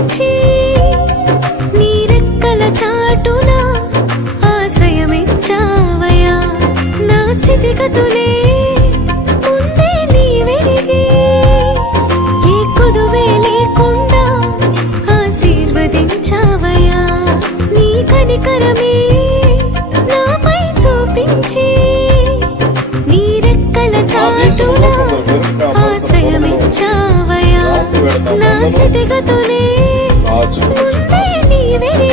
చూపించి నీ రెక్కల చాటున ఆశ్రయమిచ్చావయ్యా నా స్థితిగతులే ముందే నీ వెలిగి ఏ కొదువే లేకుండా ఆశీర్వదించావయ్యా నీ కనికరమే నాపై చూపించి నీ రెక్కల చాటున ఆశ్రయమిచ్చావయ్యా నా స్థితిగతులే ముందే నీ వెలిగి